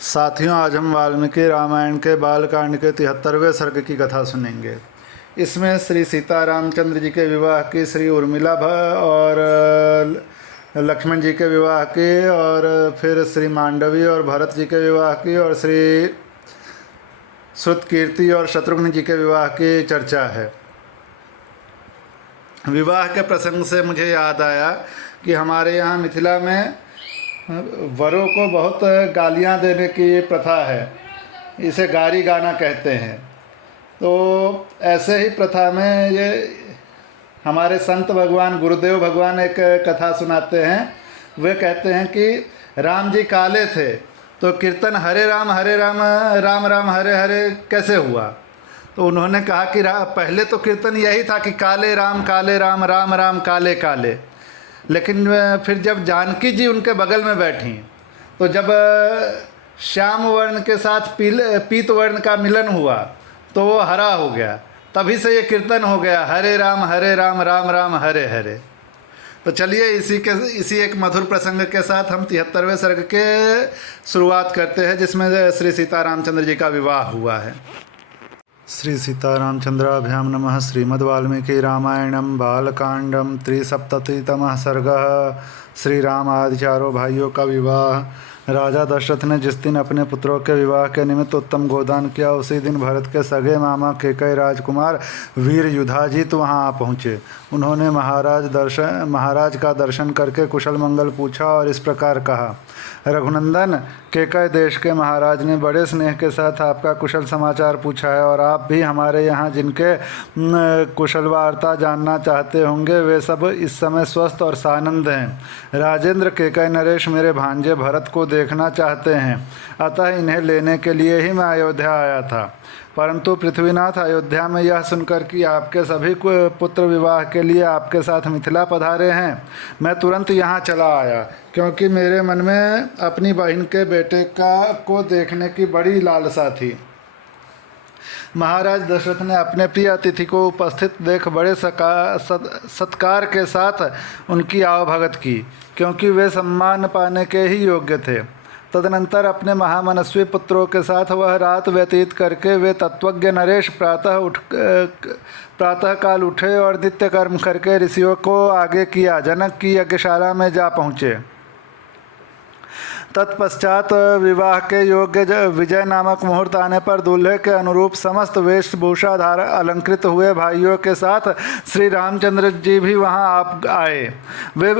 साथियों, आज हम वाल्मीकि रामायण के बालकांड के 73वें सर्ग की कथा सुनेंगे। इसमें श्री सीता रामचंद्र जी के विवाह की, श्री उर्मिला और लक्ष्मण जी के विवाह की, और फिर श्री मांडवी और भरत जी के विवाह की, और श्री श्रुतकीर्ति और शत्रुघ्न जी के विवाह की चर्चा है। विवाह के प्रसंग से मुझे याद आया कि हमारे यहाँ मिथिला में वरों को बहुत गालियाँ देने की प्रथा है। इसे गारी गाना कहते हैं। तो ऐसे ही प्रथा में ये हमारे संत भगवान गुरुदेव भगवान एक कथा सुनाते हैं। वे कहते हैं कि राम जी काले थे तो कीर्तन हरे राम राम राम हरे हरे कैसे हुआ। तो उन्होंने कहा कि पहले तो कीर्तन यही था कि काले राम राम राम काले काले। लेकिन फिर जब जानकी जी उनके बगल में बैठी तो जब श्याम वर्ण के साथ पीत वर्ण का मिलन हुआ तो वो हरा हो गया। तभी से ये कीर्तन हो गया, हरे राम राम राम हरे हरे। तो चलिए इसी एक मधुर प्रसंग के साथ हम 73वें सर्ग के शुरुआत करते हैं, जिसमें श्री सीता रामचंद्र जी का विवाह हुआ है। श्री सीतारामचंद्राभ्याम नमः। श्रीमद् वाल्मीकि रामायणम बालकांडम 73तमः सर्गः। श्री राम आदि चारों भाइयों का विवाह। राजा दशरथ ने जिस दिन अपने पुत्रों के विवाह के निमित्त उत्तम गोदान किया, उसी दिन भरत के सगे मामा केकई राजकुमार वीर युधाजित वहां आ पहुँचे। उन्होंने महाराज का दर्शन करके कुशल मंगल पूछा और इस प्रकार कहा, रघुनंदन, केकई देश के महाराज ने बड़े स्नेह के साथ आपका कुशल समाचार पूछा है, और आप भी हमारे यहाँ जिनके कुशल वार्ता जानना चाहते होंगे वे सब इस समय स्वस्थ और सानंद हैं। राजेंद्र, केकई नरेश मेरे भांजे भरत को देखना चाहते हैं, अतः इन्हें लेने के लिए ही मैं अयोध्या आया था। परंतु पृथ्वीनाथ, अयोध्या में यह सुनकर कि आपके सभी पुत्र विवाह के लिए आपके साथ मिथिला पधारे हैं, मैं तुरंत यहाँ चला आया, क्योंकि मेरे मन में अपनी बहन के बेटे को देखने की बड़ी लालसा थी। महाराज दशरथ ने अपने प्रिय अतिथि को उपस्थित देख बड़े सत्कार के साथ उनकी आवभगत की, क्योंकि वे सम्मान पाने के ही योग्य थे। तदनंतर अपने महामनस्वी पुत्रों के साथ वह रात व्यतीत करके वे तत्वज्ञ नरेश प्रातः काल उठे और नित्य कर्म करके ऋषियों को आगे किया जनक की यज्ञशाला में जा पहुँचे। तत्पश्चात विवाह के योग्य विजय नामक मुहूर्त आने पर दूल्हे के अनुरूप समस्त वेशभूषा धारा अलंकृत हुए भाइयों के साथ श्री रामचंद्र जी भी वहां आप आए। वे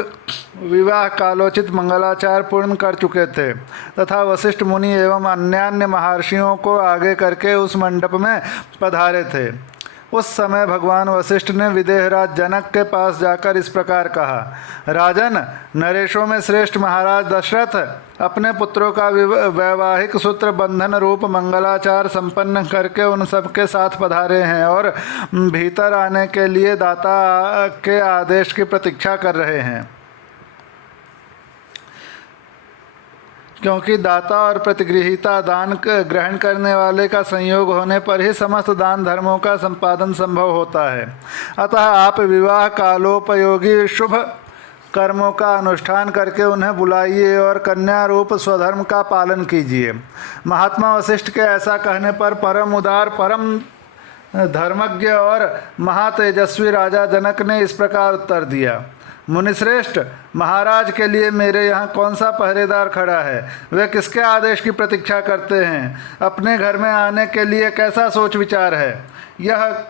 विवाह कालोचित मंगलाचार पूर्ण कर चुके थे तथा वशिष्ठ मुनि एवं अन्यान्य महर्षियों को आगे करके उस मंडप में पधारे थे। उस समय भगवान वशिष्ठ ने विदेहराज जनक के पास जाकर इस प्रकार कहा, राजन, नरेशों में श्रेष्ठ महाराज दशरथ अपने पुत्रों का वैवाहिक सूत्र बंधन रूप मंगलाचार संपन्न करके उन सब के साथ पधारे हैं और भीतर आने के लिए दाता के आदेश की प्रतीक्षा कर रहे हैं, क्योंकि दाता और प्रतिगृहीता दान ग्रहण करने वाले का संयोग होने पर ही समस्त दान धर्मों का संपादन संभव होता है। अतः आप विवाह कालोपयोगी शुभ कर्मों का अनुष्ठान करके उन्हें बुलाइए और कन्या रूप स्वधर्म का पालन कीजिए। महात्मा वशिष्ठ के ऐसा कहने पर परम उदार, परम धर्मज्ञ और महातेजस्वी राजा जनक ने इस प्रकार उत्तर दिया, मुनिश्रेष्ठ, महाराज के लिए मेरे यहाँ कौन सा पहरेदार खड़ा है? वे किसके आदेश की प्रतीक्षा करते हैं? अपने घर में आने के लिए कैसा सोच विचार है? यह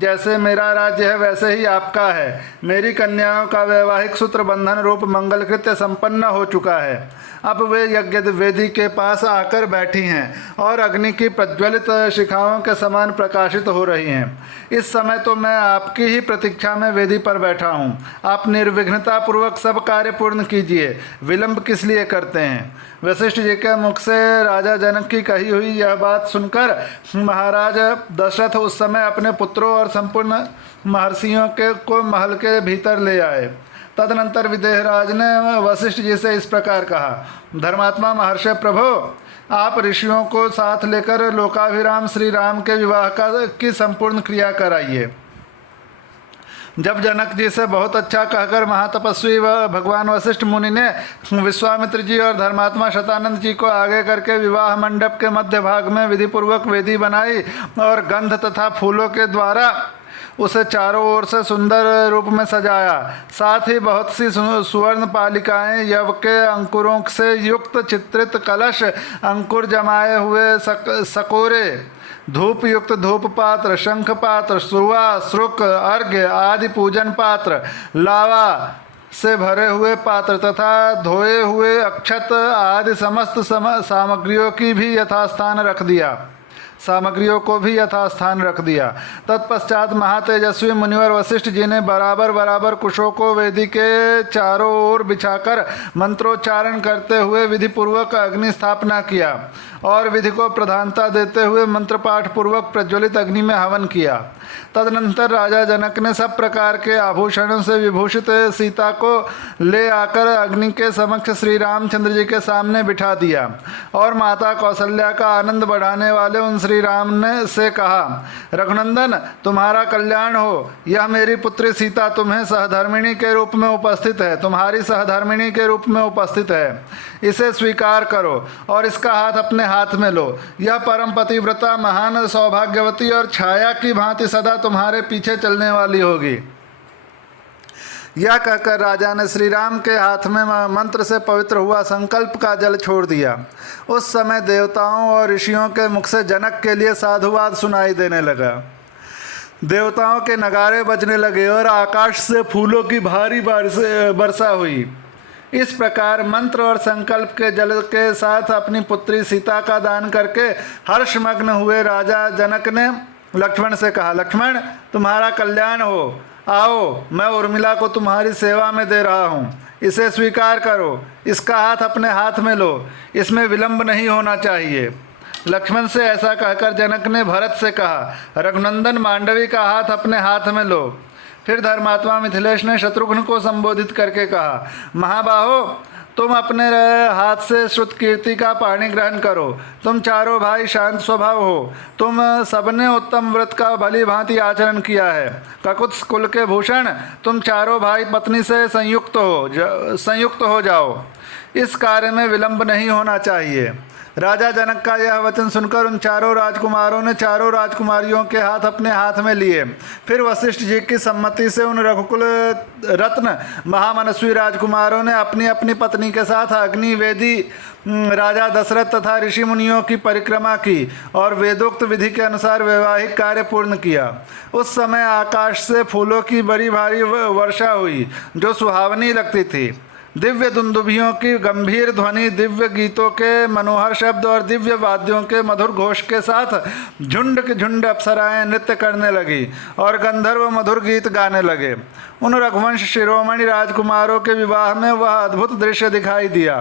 जैसे मेरा राज्य है वैसे ही आपका है। मेरी कन्याओं का वैवाहिक सूत्र बंधन रूप मंगल कृत्य संपन्न हो चुका है। अब वे यज्ञ वेदी के पास आकर बैठी हैं और अग्नि की प्रज्वलित शिखाओं के समान प्रकाशित हो रही हैं। इस समय तो मैं आपकी ही प्रतीक्षा में वेदी पर बैठा हूँ। आप निर्विघ्नता पूर्वक सब कार्य पूर्ण कीजिए, विलंब किस लिए करते हैं? वशिष्ठ जी के मुख से राजा जनक की कही हुई यह बात सुनकर महाराज दशरथ उस समय अपने पुत्रों और संपूर्ण महर्षियों को महल के भीतर ले आए। तदनंतर विदेहराज ने वशिष्ठ जी से इस प्रकार कहा, धर्मात्मा महर्षि प्रभो, आप ऋषियों को साथ लेकर लोकाभिराम श्री राम के विवाह की संपूर्ण क्रिया कराइए। जब जनक जी से बहुत अच्छा कहकर महातपस्वी व भगवान वशिष्ठ मुनि ने विश्वामित्र जी और धर्मात्मा शतानंद जी को आगे करके विवाह मंडप के मध्य भाग में विधिपूर्वक वेदी बनाई और गंध तथा फूलों के द्वारा उसे चारों ओर से सुंदर रूप में सजाया, साथ ही बहुत सी सुवर्ण पालिकाएं यव के अंकुरों से युक्त चित्रित कलश, अंकुर जमाए हुए सकोरे, धूप युक्त धूप पात्र, शंख पात्र, सुवा, श्रुक, अर्घ्य आदि पूजन पात्र, लावा से भरे हुए पात्र तथा धोए हुए अक्षत आदि समस्त सामग्रियों को भी यथास्थान रख दिया। तत्पश्चात महातेजस्वी मुनिवर वशिष्ठ जी ने बराबर बराबर कुशों को वेदी के चारों ओर बिछाकर मंत्रोच्चारण करते हुए विधिपूर्वक अग्नि स्थापना किया और विधि को प्रधानता देते हुए मंत्र पाठ पूर्वक प्रज्वलित अग्नि में हवन किया। तदनंतर राजा जनक ने सब प्रकार के आभूषणों से विभूषित सीता को ले आकर अग्नि के समक्ष श्री रामचंद्र जी के सामने बिठा दिया और माता कौशल्या का आनंद बढ़ाने वाले उन श्री राम ने से कहा, रघुनंदन तुम्हारा कल्याण हो, यह मेरी पुत्री सीता तुम्हें सहधर्मिणी के रूप में उपस्थित है, तुम्हारी सहधर्मिणी के रूप में उपस्थित है, इसे स्वीकार करो और इसका हाथ अपने हाथ में लो। यह परम पतिव्रता महान सौभाग्यवती और छाया की भांति सदा तुम्हारे पीछे चलने वाली होगी। यह कहकर राजा ने श्री राम के हाथ में मंत्र से पवित्र हुआ संकल्प का जल छोड़ दिया। उस समय देवताओं और ऋषियों के मुख से जनक के लिए साधुवाद सुनाई देने लगा। देवताओं के नगारे बजने लगे और आकाश से फूलों की भारी वर्षा हुई। इस प्रकार मंत्र और संकल्प के जल के साथ अपनी पुत्री सीता का दान करके हर्षमग्न हुए राजा जनक ने लक्ष्मण से कहा, लक्ष्मण तुम्हारा कल्याण हो, आओ मैं उर्मिला को तुम्हारी सेवा में दे रहा हूँ, इसे स्वीकार करो, इसका हाथ अपने हाथ में लो, इसमें विलंब नहीं होना चाहिए। लक्ष्मण से ऐसा कहकर जनक ने भरत से कहा, रघुनंदन मांडवी का हाथ अपने हाथ में लो। फिर धर्मात्मा मिथिलेश ने शत्रुघ्न को संबोधित करके कहा, महाबाहो तुम अपने हाथ से श्रुत कीर्ति का पानी ग्रहण करो, तुम चारों भाई शांत स्वभाव हो, तुम सबने उत्तम व्रत का भली भांति आचरण किया है। ककुत्स कुल के भूषण तुम चारों भाई पत्नी से संयुक्त हो जाओ, इस कार्य में विलंब नहीं होना चाहिए। राजा जनक का यह वचन सुनकर उन चारों राजकुमारों ने चारों राजकुमारियों के हाथ अपने हाथ में लिए। फिर वशिष्ठ जी की सम्मति से उन रघुकुल रत्न महामनस्वी राजकुमारों ने अपनी अपनी पत्नी के साथ अग्नि वेदी राजा दशरथ तथा ऋषि मुनियों की परिक्रमा की और वेदोक्त विधि के अनुसार वैवाहिक कार्य पूर्ण किया। उस समय आकाश से फूलों की बड़ी भारी वर्षा हुई जो सुहावनी लगती थी। दिव्य दुंदुभियों की गंभीर ध्वनि, दिव्य गीतों के मनोहर शब्द और दिव्य वाद्यों के मधुर घोष के साथ झुंड के झुंड अप्सराएं नृत्य करने लगी और गंधर्व मधुर गीत गाने लगे। उन रघुवंश शिरोमणि राजकुमारों के विवाह में वह अद्भुत दृश्य दिखाई दिया।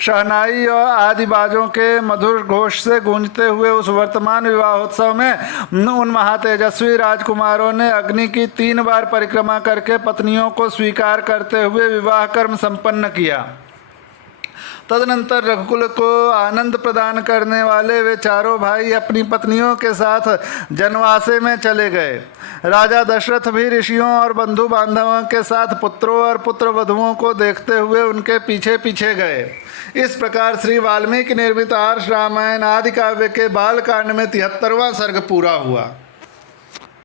शहनाई और आदि बाजों के मधुर घोष से गूंजते हुए उस वर्तमान विवाहोत्सव में उन महातेजस्वी राजकुमारों ने अग्नि की 3 बार परिक्रमा करके पत्नियों को स्वीकार करते हुए विवाह कर्म संपन्न किया। तदनंतर रघुकुल को आनंद प्रदान करने वाले वे चारों भाई अपनी पत्नियों के साथ जनवासे में चले गए। राजा दशरथ भी ऋषियों और बंधु बांधवों के साथ पुत्रों और पुत्र वधुओं को देखते हुए उनके पीछे पीछे गए। इस प्रकार श्री वाल्मीकि निर्मित आर्ष रामायण आदि काव्य के बाल कांड में 73वां सर्ग पूरा हुआ।